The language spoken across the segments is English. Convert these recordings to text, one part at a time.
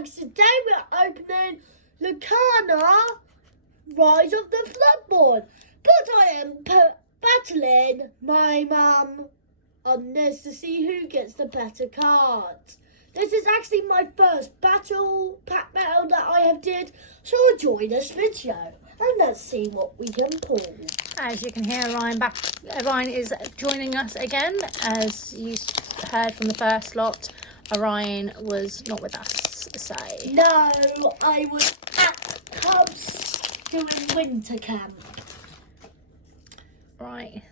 bags. Today we're opening Lorcana, Rise of the Floodborn. But I am battling my mum on this to see who gets the better cards. This is actually my first battle pack battle that I have did, so enjoy this video and let's see what we can pull. As you can hear, Ryan is joining us again. As you heard from the first lot, Orion was not with us, so... No, I was at Cubs doing winter camp. Right,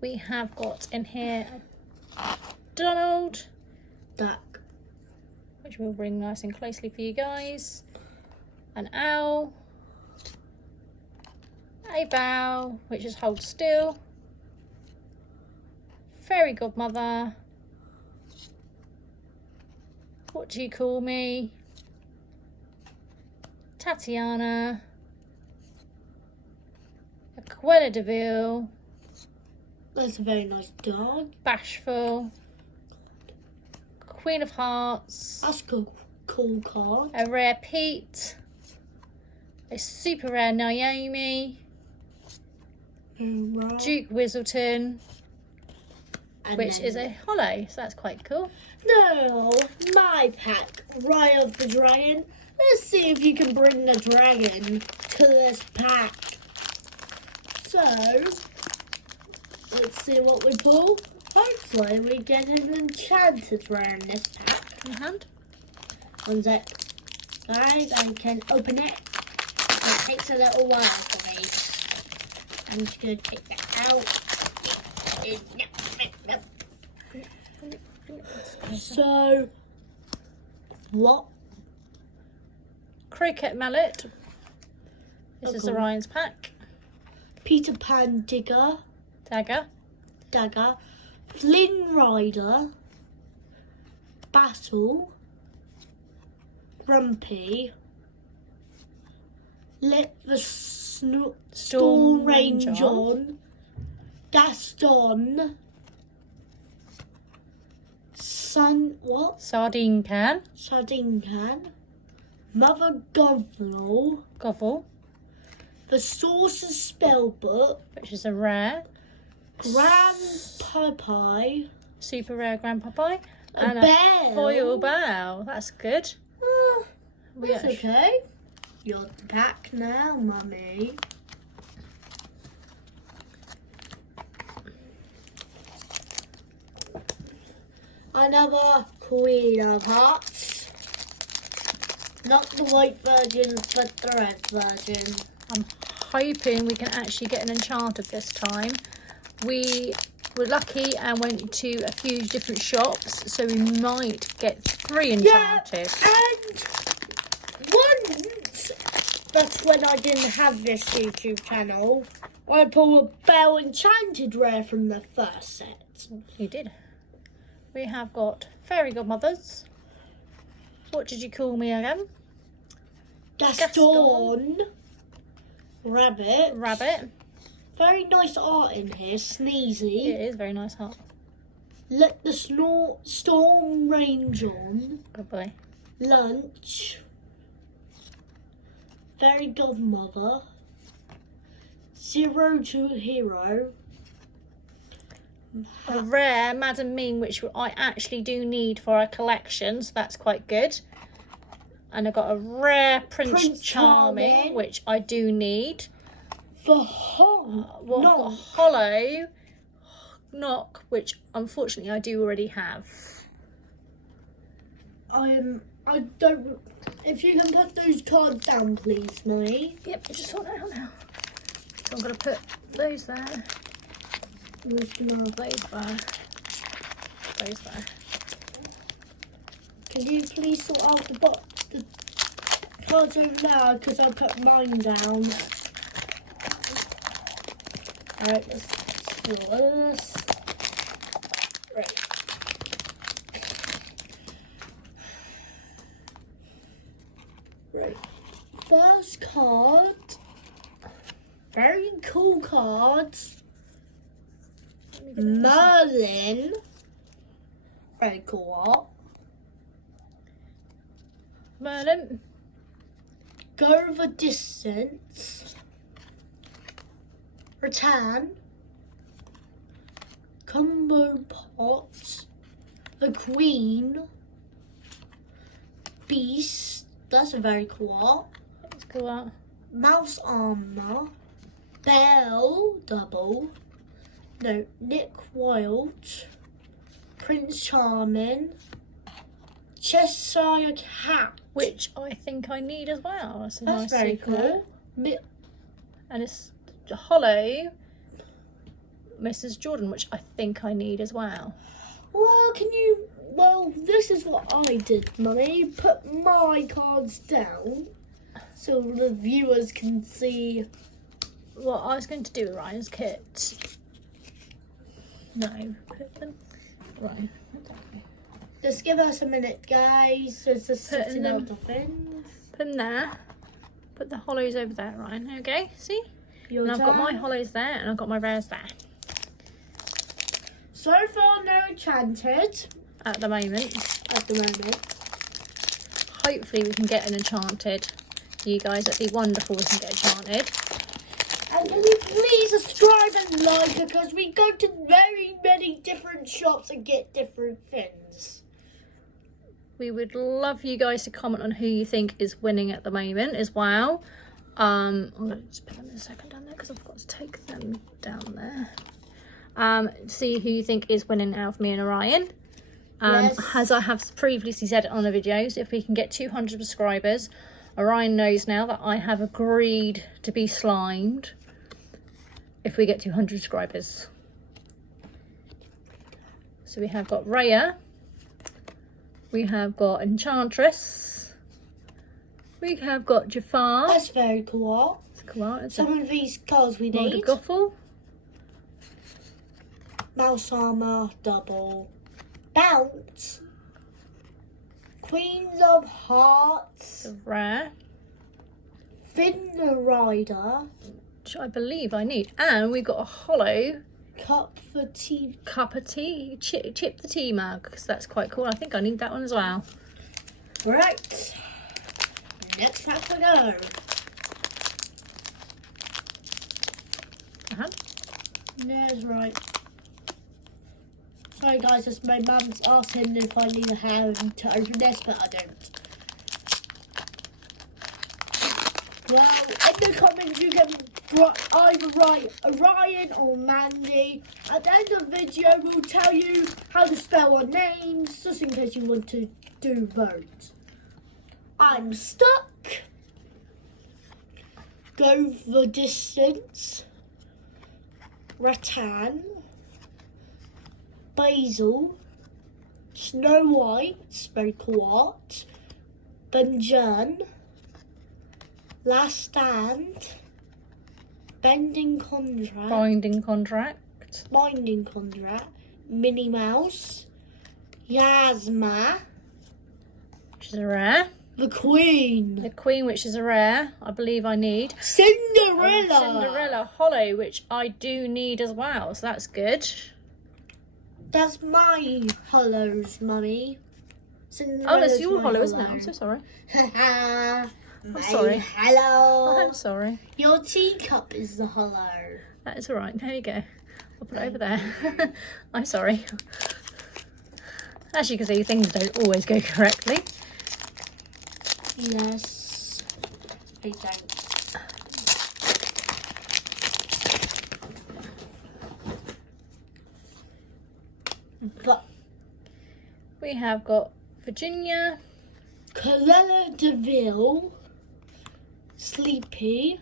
we have got in here a Donald, Duck, which we'll bring nice and closely for you guys, an owl, a bow, which is hold still, fairy godmother, what do you call me, Tatiana, a Cruella de Vil, that's a very nice dog. Bashful, Queen of Hearts, That's a cool card. a rare Pete, a super rare Naomi, Right. Duke Whistleton, And which then- is a hollow, so that's quite cool. No, my pack, Rise of the Dragon. Let's see if you can bring the dragon to this pack. So, let's see what we pull. Hopefully we get an enchanted rare in this pack. In the hand. One sec. Guys, I can open it. It takes a little while for me. I'm just going to take that out. So, what? Cricket Mallet. This is Okay. Orion's pack. Peter Pan Digger, Dagger. Flynn Rider, Battle, Grumpy, Let the Storm Range on, Gaston, Sardine Can. Sardine Can, Mother Goblin, Govel, The Sorcerer's Spellbook, which is a rare. Grand Popeye, Super rare Grandpapa. And Bell. foil bow. That's good. That's actually- okay. You're back now, Mummy. Another Queen of Hearts. Not the white version, but the red version. I'm hoping we can actually get an enchanted this time. We were lucky and went to a few different shops, so we might get 3 enchanted. And once, that's when I didn't have this YouTube channel, I pulled a Bell Enchanted rare from the first set. You did. We have got fairy godmothers. What did you call me again? Gaston. Rabbit. Rabbit. Very nice art in here. Sneezy. It is very nice heart. Let the storm range on. Good boy. Lunch. Fairy godmother. 0 to hero. A rare Madam Ming, which I actually do need for our collection, so that's quite good. And I've got a rare Prince Charming, which I do need. The Honk. Well, I've got a hollow knock, which unfortunately I do already have. I don't. If you can put those cards down, please, Nai. Yep, just sort that out now. So I'm going to put those there. I'm just gonna. Those there. Those there. Can you please sort out the cards over there? Because I put mine down. Alright, let's do this. Right. Right. First card. Very cool cards. Merlin. Very cool art. Merlin. Go the Distance, Rattan, Combo Pot, the Queen, Beast, that's a very cool art, Let's go out. Mouse Armor, Belle Double, no, Nick Wilde, Prince Charming, Cheshire Cat. Which I think I need as well. That's a That's nice very secret. cool. And it's hollow Mrs. Jordan, which I think I need as well. Well, this is what I did, Mummy. Put my cards down so the viewers can see. What I was going to do with Ryan's kit. No, put them. Right. Just give us a minute, guys. Just Putting setting them- out the things. Put them there. Put the hollows over there, Ryan. Okay, see? Your And I've got turn. my hollows there and I've got my rares there. So far, no enchanted At the moment. at the moment. Hopefully we can get an enchanted. You guys, that'd be wonderful if we can get enchanted. And can you please subscribe and like it, because we go to very many different shops and get different things. We would love you guys to comment on who you think is winning at the moment as well. I'm going to just put them in a second down there because I've got to take them down there. See who you think is winning out of me and Orion. Yes. As I have previously said on the videos, if we can get 200 subscribers, Orion knows now that I have agreed to be slimed if we get 200 subscribers. So we have got Raya, we have got Enchantress, we have got Jafar. That's very cool. It's cool art. It's Some of these cards we a need. Goffle. Mouse Armor Double, Bounce, Queens of Hearts, A rare, Finn the Rider, which I believe I need. And we've got a hollow Cup for Tea. cup of tea, chip the tea mug, because that's quite cool. I think I need that one as well. Right. Next pack we go. There's right. Sorry guys, it's my mum's asking if I need a hand to open this, but I don't. Well, in the comments you can either write Orion or Mandy. At the end of the video we'll tell you how to spell our names, just in case you want to do both. I'm stuck. Go the Distance, Rattan, Basil, Snow White, very cool art, Benjun, Last Stand, Binding Contract, Binding contract, Minnie Mouse, Yasma, which is a rare. the Queen, The Queen, which is a rare, I believe I need. Cinderella, Cinderella hollow, which I do need as well, so that's good. That's my hollows, Mummy. Oh, that's your hollow, isn't it? I'm so sorry. I'm sorry. Hello. I'm sorry. Your teacup is the hollow. That is all right. There you go. I'll put it over there. I'm sorry. As you can see, things don't always go correctly. Yes. I don't. But We have got Virginia, Cruella DeVille, Sleepy,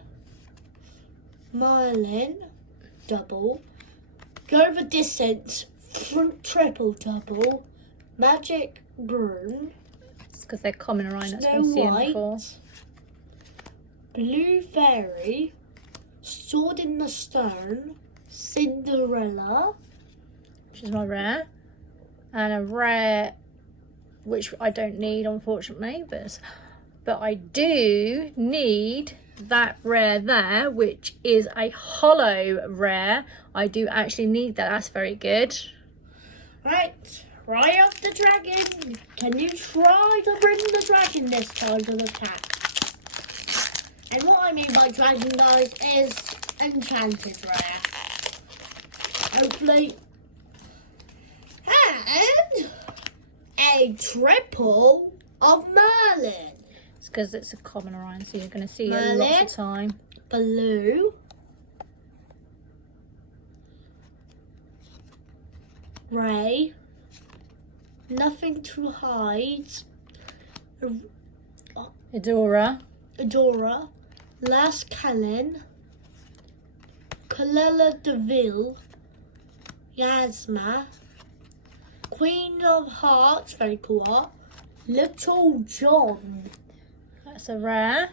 Merlin, double, Go the Distance, triple double, Magic Broom, because they're common around. That's Snow been seen White, before. Blue Fairy, Sword in the Stone, Cinderella, Which is my rare, and a rare which I don't need, unfortunately, but I do need that rare there, which is a hollow rare. I do actually need that. That's very good. Right, Cry of the dragon. Can you try to bring the dragon this time to attack? And what I mean by dragon, guys, is enchanted rare. Hopefully. And a triple of Merlin. It's because it's a common Orion, so you're going to see it Merlin. lots of time. Blue. Ray. Nothing to hide. Adora. Adora. Las Callan. Kalila Deville. Yasma. Queen of Hearts, very cool art. Little John. That's a rare.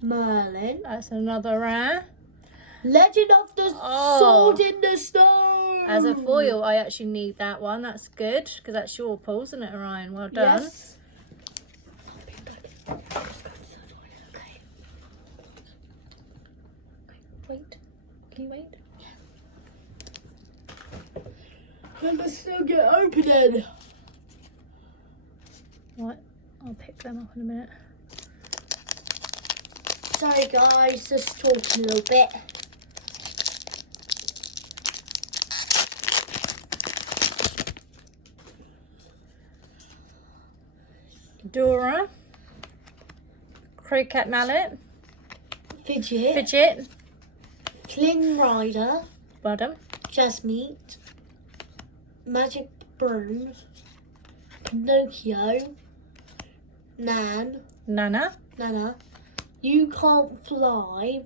Merlin. That's another rare. Legend of the Sword in the Stone. As a foil, I actually need that one. That's good, because that's your pull, isn't it, Orion? Well done. Yes. Wait. Can you wait? Let's still get opening. Right. I'll pick them up in a minute. Sorry guys, just talking a little bit. Dora. Croquet Mallet. Fidget. Fidget. Flynn Rider. Bottom. Jasmeet. Magic Broom. Pinocchio. Nana. You can't fly.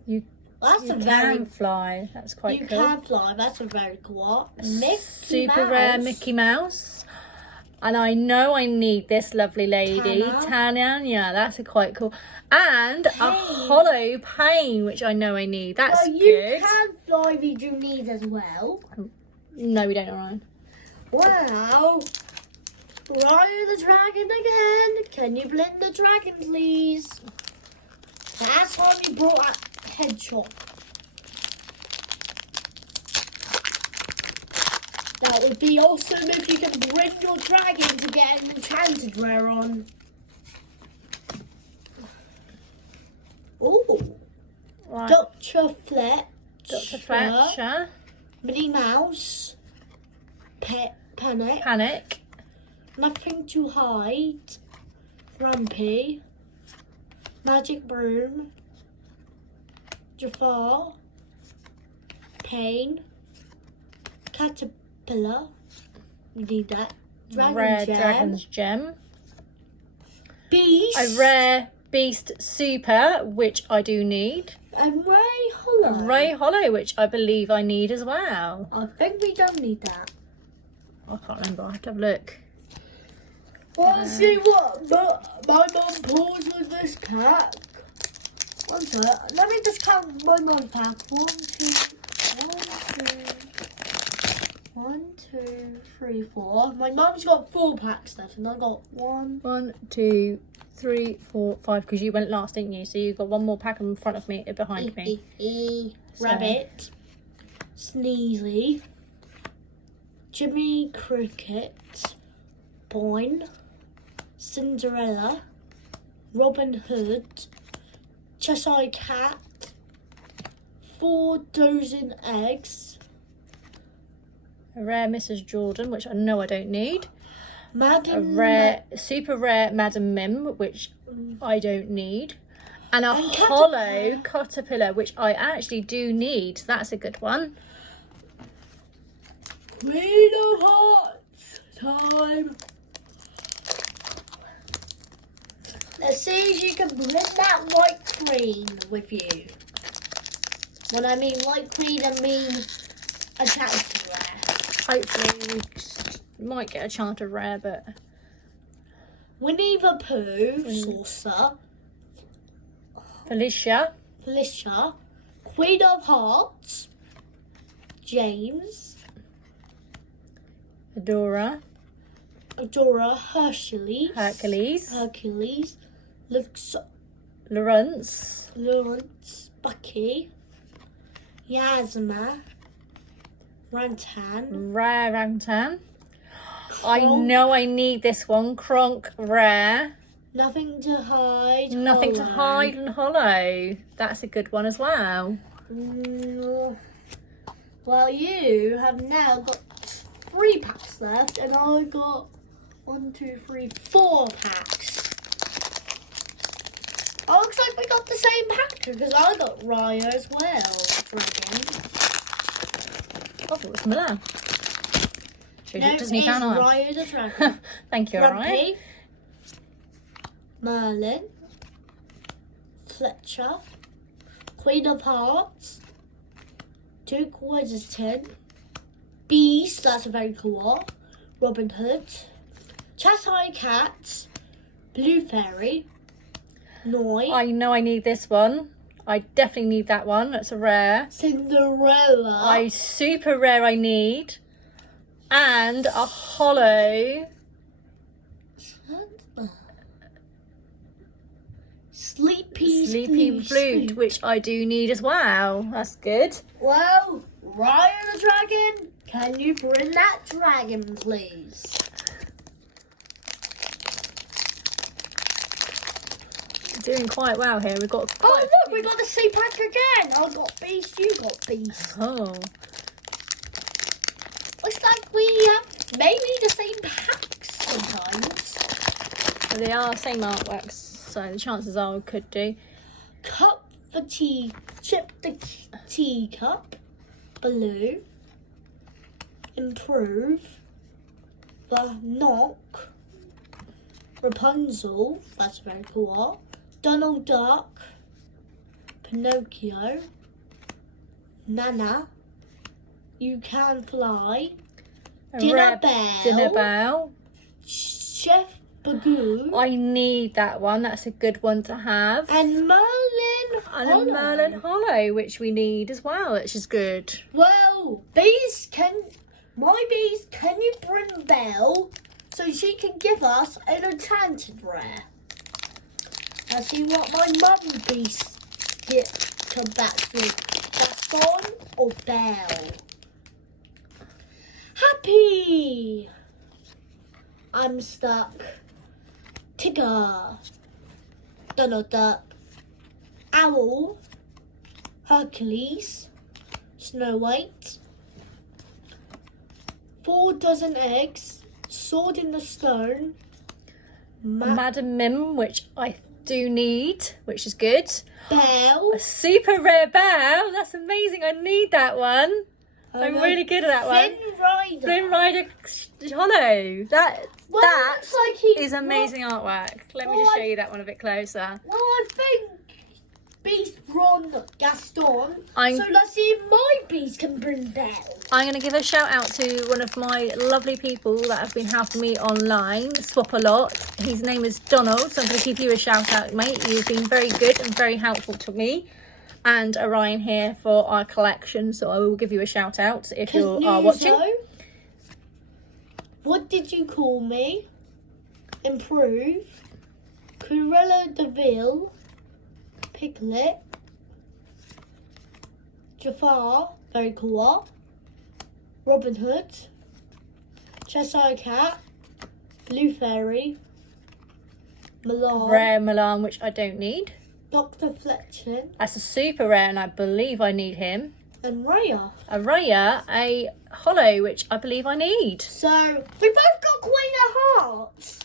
That's You a can very fly. That's quite you cool. can fly. That's a very cool art. Super rare Mickey Mouse. And I know I need this lovely lady. Tanya. That's a quite cool. And a hollow pane, which I know I need. That's well, you good. can fly, we do need as well. No, we don't, Orion. Wow. Ryan the dragon again. Can you blend the dragon, please? Last time you brought a hedgehog. That would be awesome if you can bring your dragon to get an enchanted rare on. Ooh. Right. Dr. Fletcher. Dr. Fletcher. Minnie Mouse. Panic. Nothing to hide. Grumpy. Magic Broom. Jafar. Pain. Caterpillar. We need that. Dragon's Gem. Beast. A rare Beast Super, which I do need. And Ray Hollow. A Ray Hollow, which I believe I need as well. I think we don't need that. I can't remember. I have to have a look. Well, see what my mum pulls with this pack. One sec. Let me just count my mum pack. 1, 2, 3, 4. My mum's got 4 packs left, and I got 1, 2, 3, 4, 5. Because you went last, didn't you? So you've got one more pack in front of me, behind me. Rabbit, Sneezy, Jimmy Cricket, Boyne, Cinderella, Robin Hood, Cheshire Cat, 4 dozen eggs, A rare Mrs. Jordan, which I know I don't need. Madam, super rare Madam Mim, which I don't need. And a hollow caterpillar, which I actually do need. That's a good one. Queen of Hearts time. Let's see if you can bring that white queen with you. When I mean white queen, I mean a character rare. Hopefully we might get a chance of rare, but... Winnie the Pooh, Saucer. Felicia. Queen of Hearts. James. Adora. Hercules. Lawrence. Bucky. Yasma. Rantan. Rare Rantan. I know I need this one. Kronk rare. Nothing to hide. Nothing to hollow. hide and hollow. That's a good one as well. Well, you have now got 3 packs left, and I got 1, 2, 3, 4 packs. Oh, looks like we got the same pack because I got Raya as well. Dragon. Oh, it was Milan. Shows No, what Disney it's Channel. Raya the Dragon. Thank you, Ryan. Grumpy, Merlin, Fletcher, Queen of Hearts, Duke Wizardton, Beast, that's a very cool one, Robin Hood, Cheshire Cat, Blue Fairy, Noi, I know I need this one. I definitely need that one. That's a rare. Cinderella, Super rare I need. And a hollow. Sleepy Flute, which I do need as well. That's good. Well, Raya the Dragon, can you bring that dragon, please? We're doing quite well here. We've got Oh, quite look, we got the same pack again. I got Beast, you got Beast. Oh. Looks like we have maybe the same packs sometimes. So they are same artworks, so the chances are we could do. Cup for tea, chip the teacup, blue, improve, the knock, Rapunzel, that's very cool, Donald Duck, Pinocchio, Nana, You Can Fly, Dinner Bell, Chef Bagoo, I need that one. That's a good one to have. and Merlin And Hollow. a Merlin Hollow, which we need as well, which is good. Well, my bees, can you bring Belle so she can give us an enchanted rare? Let's see what my mum beast come back with. Gaston or Belle? Happy! I'm stuck. Tigger. Donald Duck. Owl. Hercules. Snow White. 4 dozen eggs. Sword in the Stone. Madam Mim, which I do need, which is good. Belle. A super rare bell. That's amazing. I need that one. I'm really good at that one. Flynn Rider. Flynn Rider Hollow. That looks like he is amazing artwork. Let me Well, just show I- you that one a bit closer. Well, I think Beast run Gaston. I'm- So let's see if my beast can bring Belle. I'm going to give a shout out to one of my lovely people that have been helping me online, Swap a Lot. His name is Donald, so I'm going to give you a shout out, mate. You've been very good and very helpful to me and Orion here for our collection, so I will give you a shout out if you are watching. What did you call me? Improve. Cruella de Vil. Piglet. Jafar, very cool. Robin Hood. Cheshire Cat. Blue Fairy. Milan. Rare Milan, which I don't need. Dr. Fletcher. That's a super rare, and I believe I need him. And Raya. A Raya, a hollow, which I believe I need. So, we both got Queen of Hearts.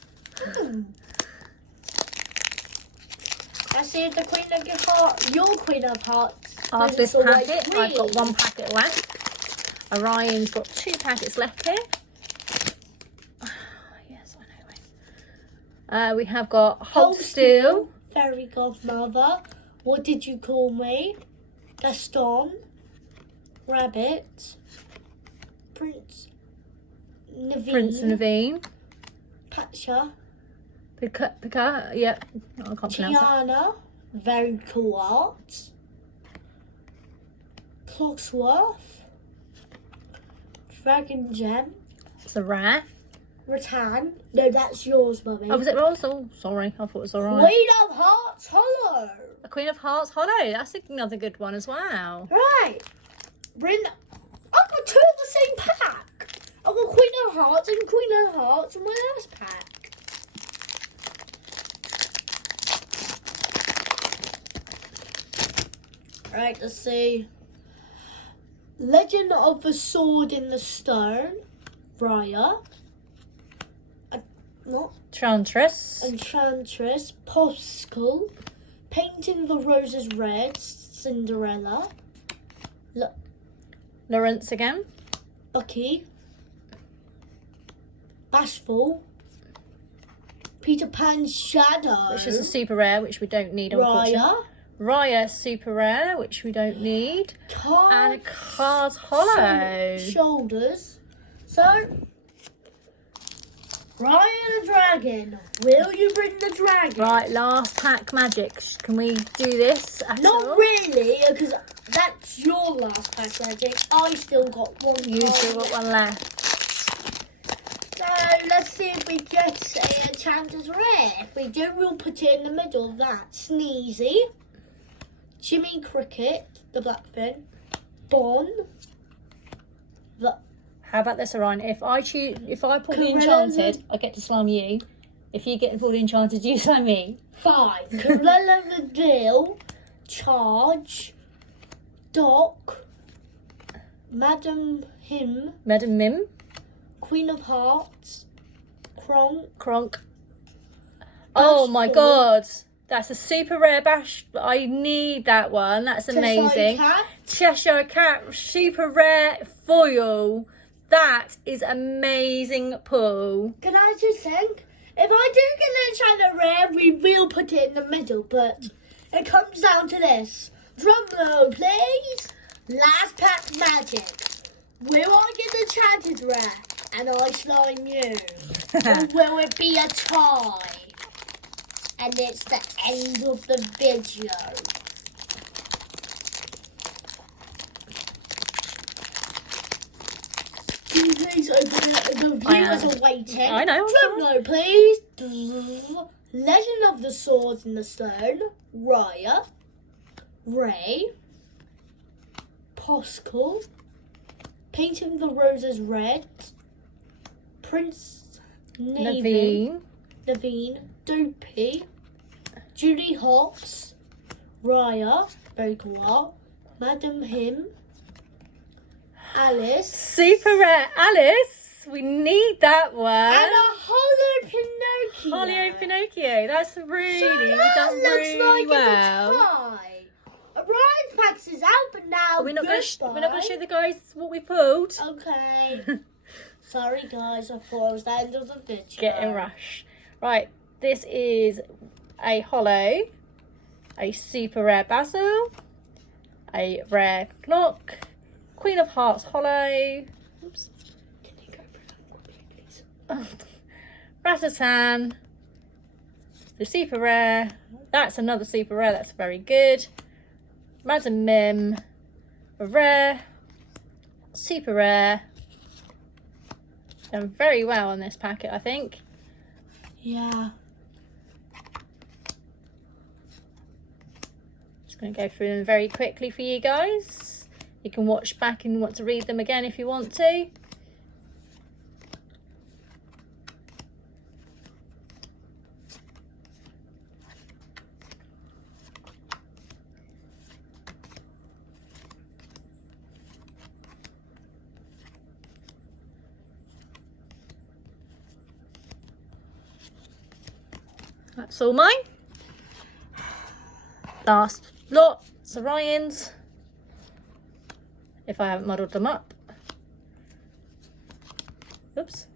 Let's see if the Queen of Hearts, your Queen of Hearts. After this wins the packet, White I've got Queen. 1 packet left. Orion's got 2 packets left here. Yes, I know. We have got Hold Still. Fairy Godmother. What did you call me? Gaston. Rabbit. Prince Naveen. Prince Naveen. Pacha. Pika, yep. I can't pronounce it. Tiana. Very cool art. Clocksworth. Dragon Gem. It's a rare. Rattan. No, that's yours, Mummy. Oh, was it Rolls? Oh, sorry. I thought it was alright. Queen of Hearts Hollow. A Queen of Hearts Hollow. That's another good one as well. Right. I've got 2 of the same pack. I've got Queen of Hearts and Queen of Hearts in my last pack. Right, let's see. Legend of the Sword in the Stone. Raya. Enchantress. Popsicle. Painting the Roses Red. Cinderella. Lawrence again. Bucky. Bashful. Peter Pan's Shadow. Which is a super rare, which we don't need, unfortunately. Raya, super rare, which we don't need. And a Cars Hollow. Shoulders. So, Raya the Dragon. Will you bring the dragon? Right, last pack magic. Can we do this at Not all? really, because that's your last pack magic. I still got one. You still got one left. So let's see if we get a Enchanter's Rare. If we do, we'll put it in the middle of that. Sneezy. Jimmy Cricket, the Blackfin. Bon. How about this, Orion? If I pull the Enchanted, I get to slime you. If you get to pull the Enchanted, you slime me. 5. Corella the Dill. Charge. Doc. Madam Mim. Queen of Hearts. Kronk. Oh my god. That's a super rare bash. I need that one. That's amazing. Cheshire Cat, super rare foil. That is amazing pull. Can I just think? If I do get an Enchanted Rare, we will put it in the middle, but it comes down to this. Drum roll, please. Last pack magic. Will I get the Enchanted Rare and I slime you? Or will it be a tie? And it's the end of the video. Can you please open it? The viewers are waiting. I know. Drum roll, please. Legend of the Swords in the Stone. Raya. Ray. Poscal. Painting the Roses Red. Prince Naveen. Dopey. Judy Hopps. Raya. Very cool. Madam Him. Alice. Super rare Alice. We need that one. And a Hollow Pinocchio. Hollow Pinocchio. That's really done looks really like well. It's a tie. Ryan's packs is out, but now We're not going to show the guys what we pulled. Okay. Sorry guys, I thought it was the end of the video. Get in rush. Right, this is a hollow, a super rare Basil, a rare Knock, Queen of Hearts hollow. Oops. Can you go for that for me, please? Ratatan, the super rare. That's another super rare. That's very good. Madam Mim, a rare, super rare. Done very well on this packet, I think. Yeah. Just going to go through them very quickly for you guys. You can watch back and want to read them again if you want to. That's all mine. Last lot, Orion's. If I haven't muddled them up. Oops.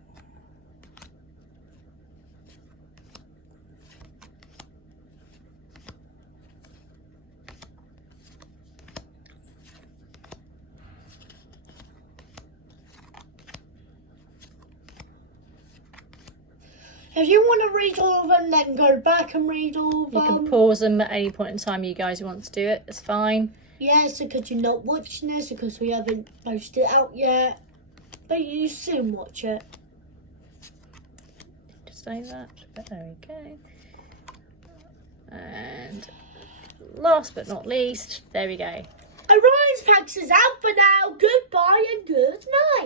If you want to read all of them, then go back and read all of them. You can pause them at any point in time you guys want to do it. It's fine. Yes, because you're not watching this, because we haven't posted it out yet. But you soon watch it. Just say that. But there we go. And last but not least, there we go. Orion's packs is out for now. Goodbye and good night.